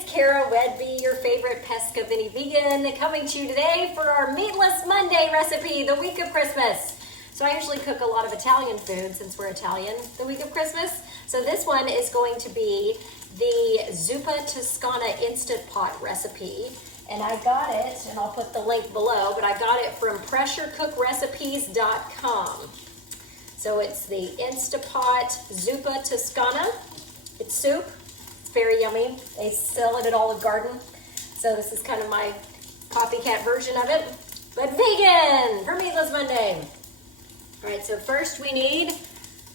it's Cara Whedbee, your favorite pesca mini vegan, coming to you today for our Meatless Monday recipe, the week of Christmas. So I usually cook a lot of Italian food since we're Italian the week of Christmas. So this one is going to be the Zuppa Toscana Instant Pot recipe. And I got it, and I'll put the link below, but I got it from pressurecookrecipes.com. So it's the Instapot Zuppa Toscana. It's soup. It's very yummy. They sell it at Olive Garden. So this is kind of my copycat version of it, but vegan for Meatless Monday. All right, so first we need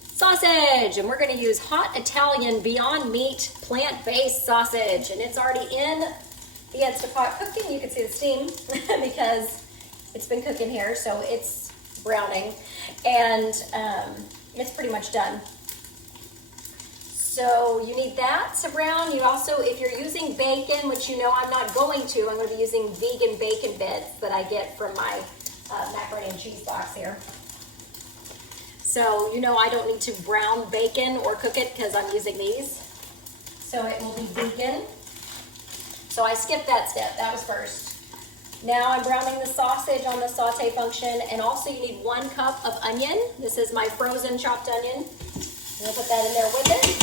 sausage, and we're gonna use hot Italian Beyond Meat plant-based sausage, and it's already in the Instapot cooking. You can see the steam because it's been cooking here, so it's browning, and it's pretty much done. So you need that to brown. You also, if you're using bacon, which you know I'm not going to, I'm going to be using vegan bacon bits that I get from my macaroni and cheese box here. So you know I don't need to brown bacon or cook it because I'm using these. So it will be vegan. So I skipped that step, that was first. Now I'm browning the sausage on the saute function, and also you need 1 cup of onion. This is my frozen chopped onion. I'm gonna put that in there with it.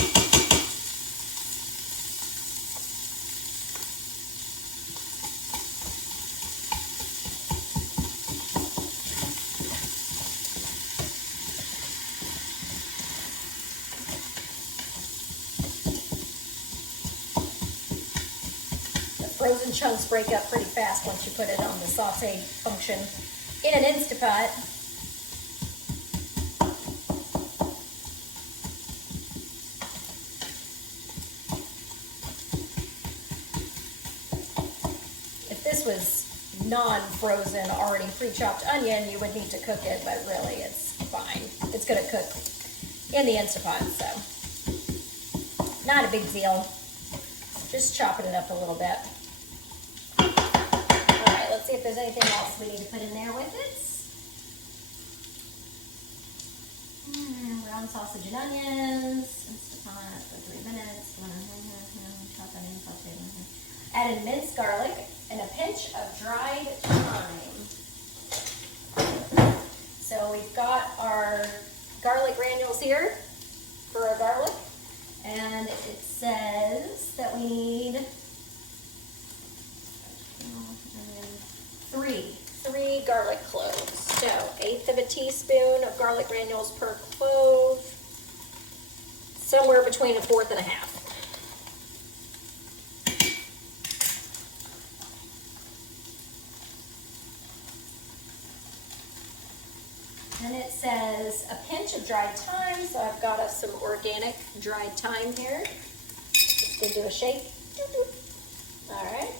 Frozen chunks break up pretty fast once you put it on the saute function in an Instapot. If this was non-frozen, already pre-chopped onion, you would need to cook it, but really it's fine. It's gonna cook in the Instapot, so not a big deal. Just chopping it up a little bit. Let's see if there's anything else we need to put in there with it. Brown sausage and onions. Instapot for 3 minutes. Chop onion, saute. Add in minced garlic and a pinch of dried thyme. So we've got our garlic granules here for our garlic, and it says that we need three garlic cloves. So 1/8 of a teaspoon of garlic granules per clove, somewhere between 1/4 and 1/2. And it says a pinch of dried thyme, so I've got some organic dried thyme here. Just gonna do a shake. All right.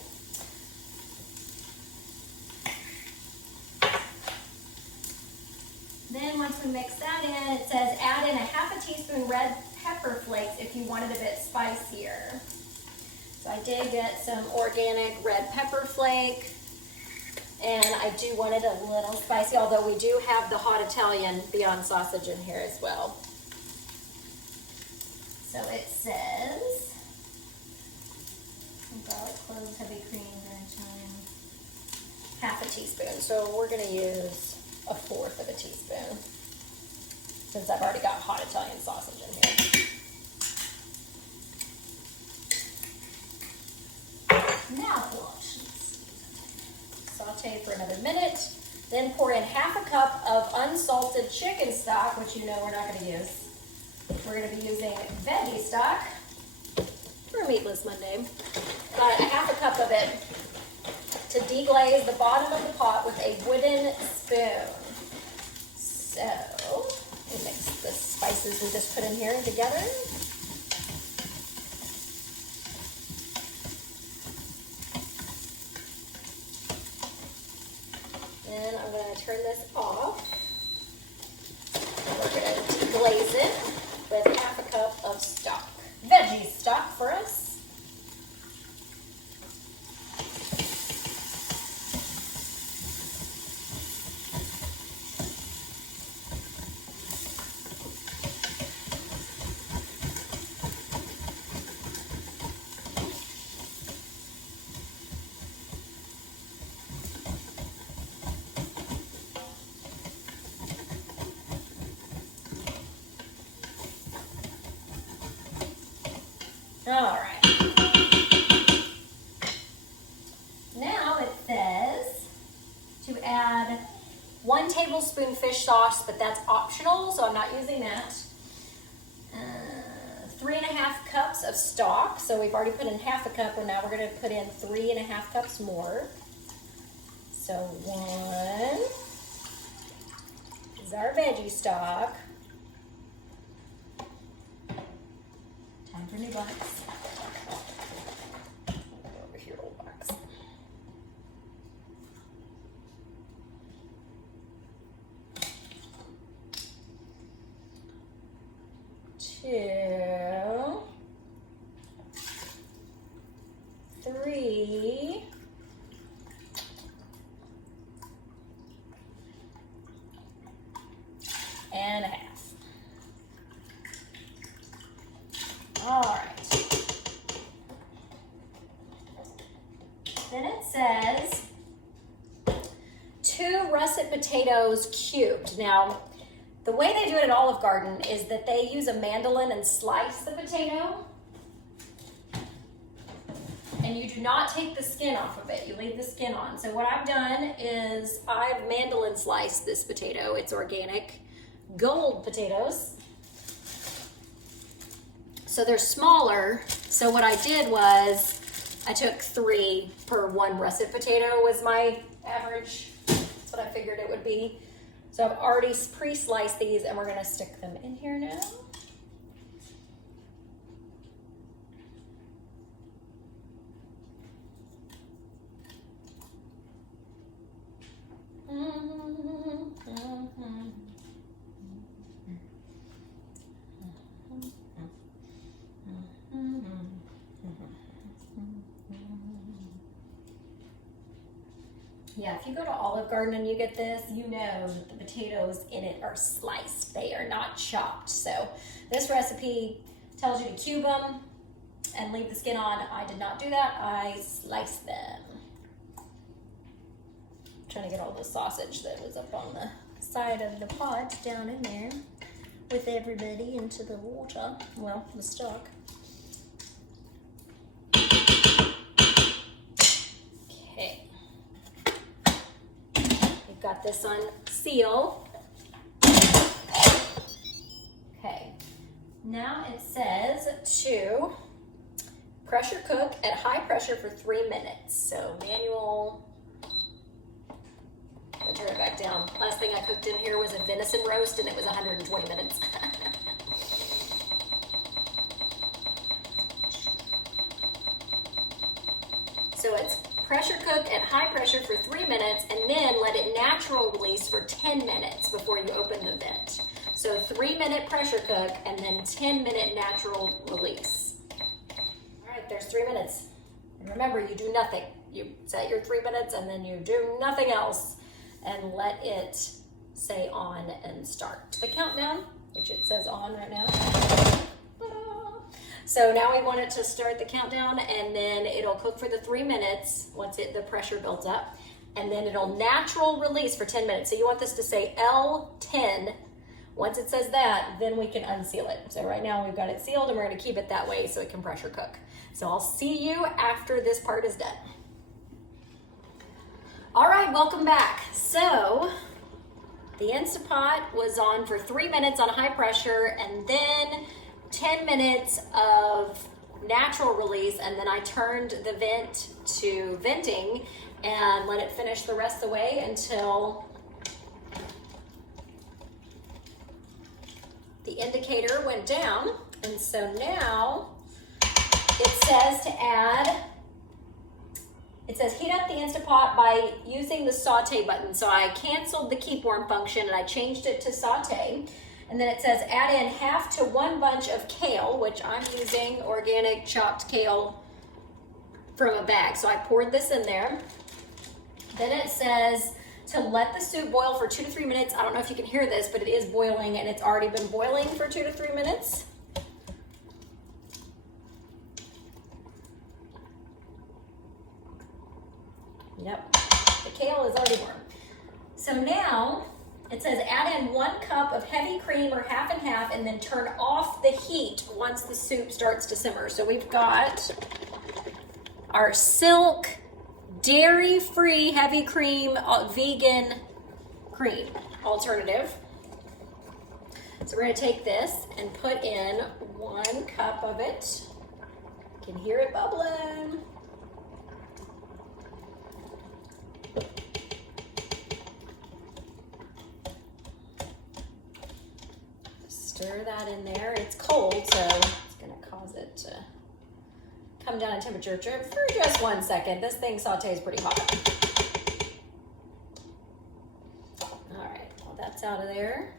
Then once we mix that in, it says add in 1/2 teaspoon red pepper flakes if you want it a bit spicier. So I did get some organic red pepper flake, and I do want it a little spicy, although we do have the hot Italian Beyond sausage in here as well. So it says garlic cloves, heavy cream, and thyme, 1/2 teaspoon. So we're gonna use 1/4 of a teaspoon, since I've already got hot Italian sausage in here. Mouthwash. Saute for another minute, then pour in 1/2 cup of unsalted chicken stock, which you know we're not going to use. We're going to be using veggie stock for Meatless Monday. Got 1/2 cup of it to deglaze the bottom of the pot with a wooden spoon. So we'll mix the spices we just put in here together. Then I'm going to turn this off. And we're going to deglaze it with 1/2 cup of stock. Veggie stock for us. All right. Now it says to add 1 tablespoon fish sauce, but that's optional, so I'm not using that. 3.5 cups of stock. So we've already put in half a cup, and now we're going to put in 3.5 cups more. So 1 is our veggie stock. Time for new box. Over here, old box. 2, 3, and a half. All right. Then it says 2 russet potatoes cubed. Now, the way they do it at Olive Garden is that they use a mandolin and slice the potato. And you do not take the skin off of it. You leave the skin on. So what I've done is I've mandolin sliced this potato. It's organic gold potatoes. So they're smaller. So what I did was I took 3 per 1 russet potato was my average. That's what I figured it would be. So I've already pre-sliced these, and we're gonna stick them in here now. Yeah, if you go to Olive Garden and you get this, you know that the potatoes in it are sliced. They are not chopped. So this recipe tells you to cube them and leave the skin on. I did not do that. I sliced them. I'm trying to get all the sausage that was up on the side of the pot down in there with everybody into the water. Well, the stock. Okay. Got this on seal. Okay, now it says to pressure cook at high pressure for 3 minutes. So manual, I'll turn it back down. Last thing I cooked in here was a venison roast, and it was 120 minutes. So it's pressure cook at high pressure for 3 minutes, and then let it natural release for 10 minutes before you open the vent. So 3-minute pressure cook and then 10-minute natural release. All right, there's 3 minutes. And remember, you do nothing. You set your 3 minutes and then you do nothing else and let it say on and start the countdown, which it says on right now. So now we want it to start the countdown, and then it'll cook for the 3 minutes once the pressure builds up, and then it'll natural release for 10 minutes. So you want this to say L10. Once it says that, then we can unseal it. So right now we've got it sealed, and we're gonna keep it that way so it can pressure cook. So I'll see you after this part is done. All right, welcome back. So the Instapot was on for 3 minutes on high pressure, and then 10 minutes of natural release, and then I turned the vent to venting and let it finish the rest of the way until the indicator went down. And so now it says to add, it says heat up the Instapot by using the saute button. So I canceled the keep warm function and I changed it to saute. And then it says add in 1/2 to 1 bunch of kale, which I'm using organic chopped kale from a bag. So I poured this in there. Then it says to let the soup boil for 2 to 3 minutes. I don't know if you can hear this, but it is boiling, and it's already been boiling for 2 to 3 minutes. Yep, the kale is already warm. So now It says add in 1 cup of heavy cream or half and half, and then turn off the heat once the soup starts to simmer. So we've got our Silk dairy-free heavy cream, vegan cream alternative. So we're gonna take this and put in 1 cup of it. You can hear it bubbling. Stir that in there. It's cold, so it's gonna cause it to come down in temperature for just 1 second. This thing sautés pretty hot. All right, well, that's out of there.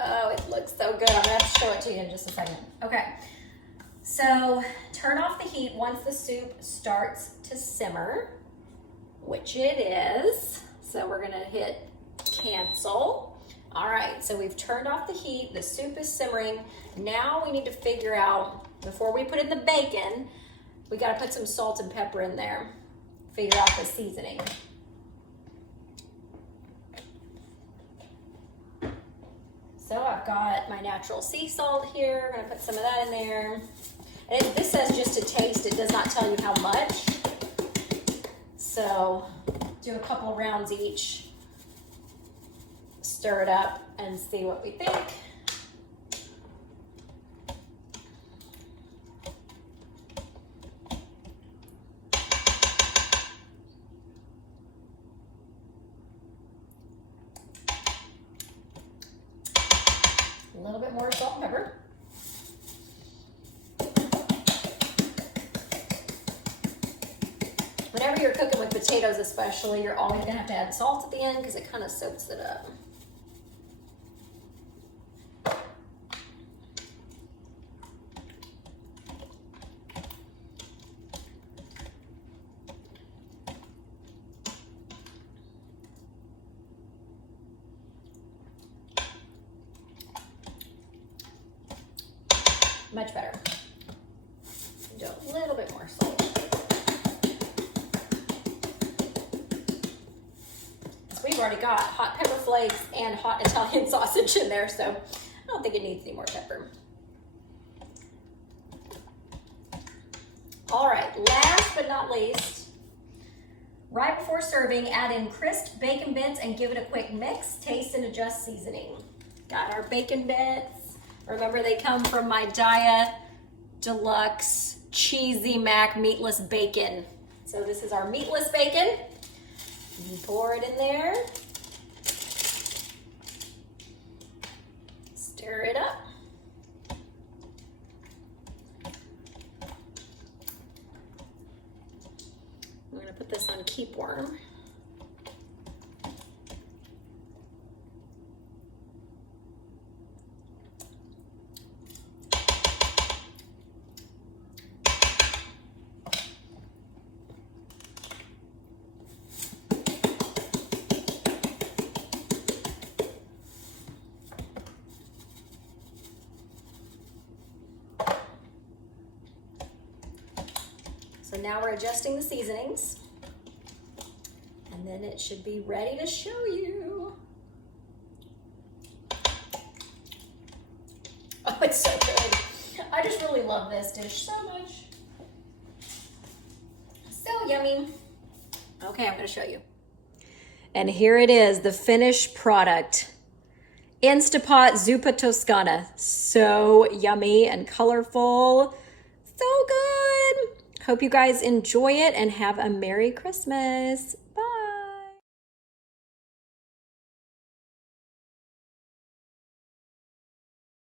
Oh, it looks so good. I'm gonna have to show it to you in just a second. Okay, so turn off the heat once the soup starts to simmer, which it is. So we're gonna hit cancel. All right, so we've turned off the heat. The soup is simmering. Now we need to figure out, before we put in the bacon, we gotta put some salt and pepper in there. Figure out the seasoning. So I've got my natural sea salt here. I'm gonna put some of that in there. And this says just to taste. It does not tell you how much. So do a couple rounds each. Stir it up and see what we think. A little bit more salt and pepper. Whenever you're cooking with potatoes especially, you're always gonna have to add salt at the end because it kind of soaks it up. Much better. Do a little bit more salt. We've already got hot pepper flakes and hot Italian sausage in there, so I don't think it needs any more pepper. All right, last but not least, right before serving, add in crisped bacon bits and give it a quick mix. Taste and adjust seasoning. Got our bacon bits. Remember, they come from my Dia Deluxe Cheesy Mac Meatless Bacon. So this is our meatless bacon. You pour it in there. Stir it up. I'm gonna put this on keep warm. So now we're adjusting the seasonings, and then it should be ready to show you. Oh, it's so good. I just really love this dish so much. So yummy. Okay, I'm gonna show you. And here it is, the finished product. Instapot Zuppa Toscana. So yummy and colorful. So good. Hope you guys enjoy it and have a Merry Christmas.